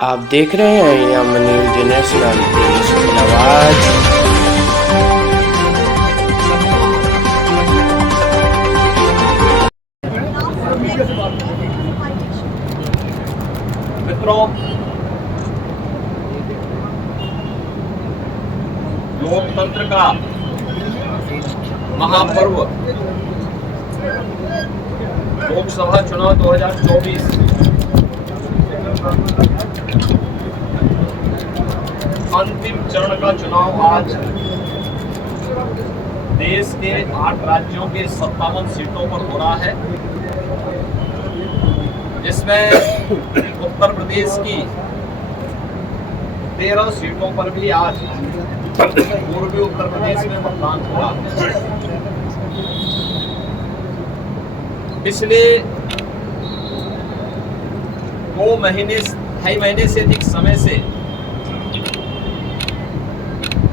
आप देख रहे हैं यम न्यूज नेशनल, देश की आवाज। मित्रों, लोकतंत्र का महापर्व लोकसभा चुनाव 2024 अंतिम चरण का चुनाव आज देश के 8 राज्यों के 57 सीटों पर हो रहा है, जिसमें उत्तर प्रदेश की 13 सीटों पर भी आज पूर्वी उत्तर प्रदेश में मतदान हो रहा है। पिछले 2.5 महीने से अधिक समय से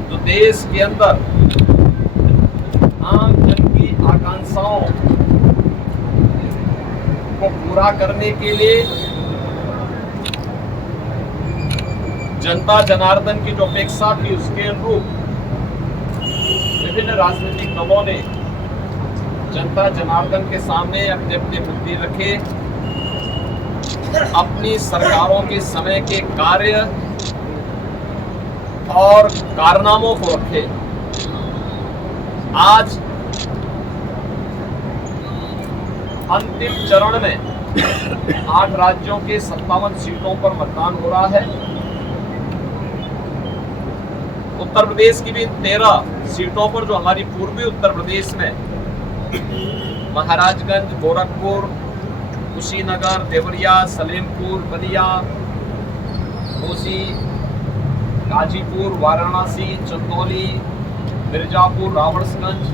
जो देश के अंदर आम जन की आकांक्षाओं को पूरा करने के लिए जनता जनार्दन की जो अपेक्षा थी, उसके अनुरूप विभिन्न राजनीतिक दलों ने जनता जनार्दन के सामने अपने अपने मुद्दे रखे, अपनी सरकारों के समय के कार्य और कारनामों को रखे। आज अंतिम चरण में 8 राज्यों के 57 सीटों पर मतदान हो रहा है। उत्तर प्रदेश की भी 13 सीटों पर, जो हमारी पूर्वी उत्तर प्रदेश में महाराजगंज, गोरखपुर, कुशीनगर, देवरिया, सलेमपुर, बलिया, घोसी, गाजीपुर, वाराणसी, चंदौली, मिर्जापुर, रावणसगंज,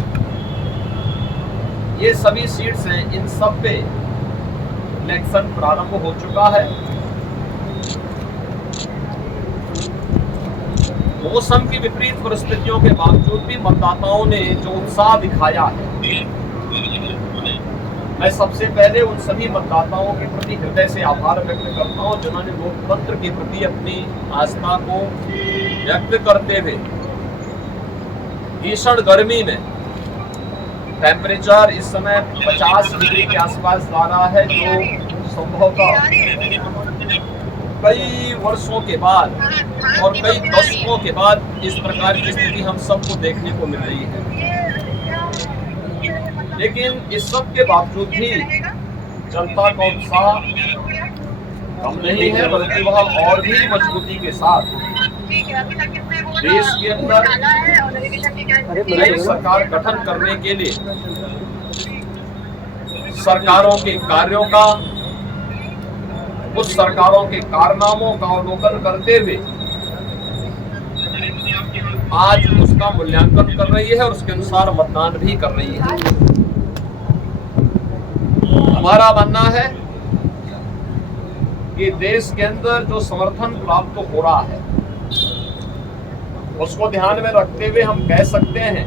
ये सभी सीट्स हैं। इन सब पे इलेक्शन प्रारंभ हो चुका है। मौसम की विपरीत परिस्थितियों के बावजूद भी मतदाताओं ने जो उत्साह दिखाया है, मैं सबसे पहले उन सभी मतदाताओं के प्रति हृदय से आभार व्यक्त करता हूं, जिन्होंने लोकतंत्र के प्रति अपनी आस्था को व्यक्त करते हुए भीषण गर्मी में, टेम्परेचर इस समय 50 डिग्री के आसपास जा रहा है, जो संभवतः कई वर्षों के बाद और कई दशकों के बाद इस प्रकार की स्थिति हम सबको देखने को मिल रही है। लेकिन इस सब के बावजूद भी जनता का उत्साह कम नहीं है, बल्कि वह और भी मजबूती के साथ देश के अंदर नई सरकार गठन करने के लिए सरकारों के कार्यों का, उस सरकारों के कारनामों का अवलोकन करते हुए आज उसका मूल्यांकन कर रही है और उसके अनुसार मतदान भी कर रही है। हमारा मानना है कि देश के अंदर जो समर्थन प्राप्त हो रहा है, उसको ध्यान में रखते हुए हम कह सकते हैं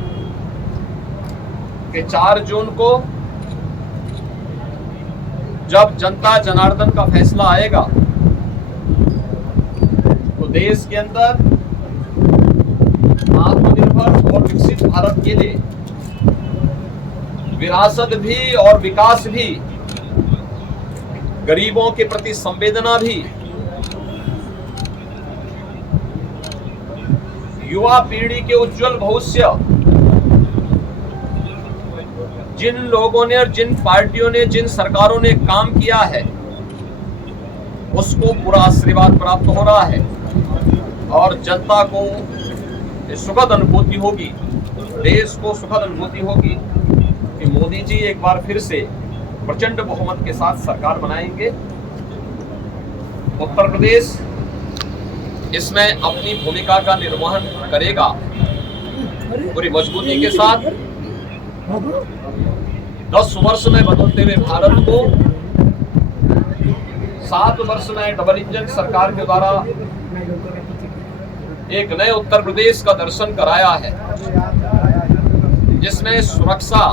कि 4 जून को जब जनता जनार्दन का फैसला आएगा, तो देश के अंदर आत्मनिर्भर और विकसित भारत के लिए विरासत भी और विकास भी, गरीबों के प्रति संवेदना भी, युवा पीढ़ी के उज्जवल भविष्य, जिन लोगों ने और जिन पार्टियों ने, जिन सरकारों ने काम किया है, उसको पूरा आशीर्वाद प्राप्त हो रहा है और जनता को सुखद अनुभूति होगी, देश को सुखद अनुभूति होगी कि मोदी जी एक बार फिर से प्रचंड बहुमत के साथ सरकार बनाएंगे। उत्तर प्रदेश इसमें अपनी भूमिका का निर्वहन करेगा पूरी मजबूती के साथ। 10 वर्ष में बदलते हुए भारत को 7 वर्ष में डबल इंजन सरकार के द्वारा एक नए उत्तर प्रदेश का दर्शन कराया है, जिसमें सुरक्षा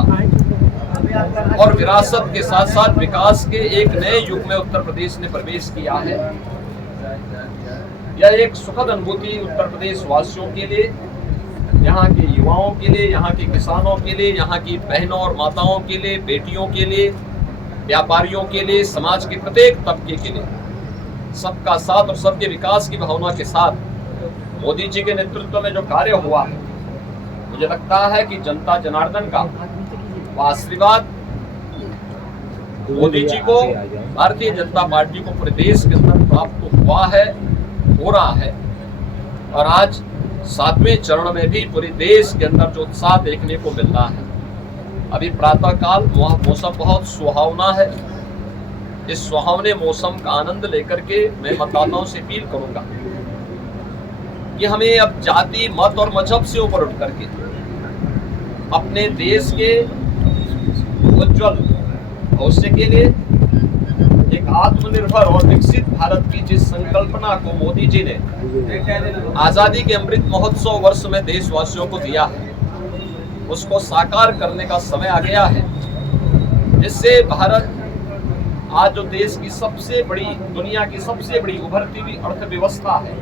और विरासत के साथ साथ विकास के एक नए युग में उत्तर प्रदेश ने प्रवेश किया है। यह एक सुखद अनुभूति उत्तर प्रदेश वासियों के लिए, यहाँ के युवाओं के लिए, यहाँ के किसानों के लिए, यहाँ की बहनों और माताओं के लिए, बेटियों के लिए, व्यापारियों के लिए, समाज के प्रत्येक तबके के लिए सबका साथ और सबके विकास की भावना के साथ मोदी जी के नेतृत्व में जो कार्य हुआ है, मुझे लगता है कि जनता जनार्दन का आशीर्वाद मोदी जी को, भारतीय जनता पार्टी को पूरे देश के अंदर प्राप्त हुआ है, हो रहा है। और आज 7वें चरण में भी पूरे देश के अंदर जो उत्साह देखने को मिल रहा है। अभी प्रातः काल वह मौसम बहुत सुहावना है। इस सुहावने मौसम का आनंद लेकर के मैं मतदाताओं से अपील करूंगा कि हमें अब जाति, मत और मजहब से ऊपर उठ करके अपने देश के उज्जवल भविष्य के लिए एक आत्मनिर्भर और विकसित भारत की जिस संकल्पना को मोदी जी ने आजादी के अमृत महोत्सव वर्ष में देशवासियों को दिया है, उसको साकार करने का समय आ गया है, जिससे भारत आज जो देश की सबसे बड़ी, दुनिया की सबसे बड़ी उभरती हुई अर्थव्यवस्था है,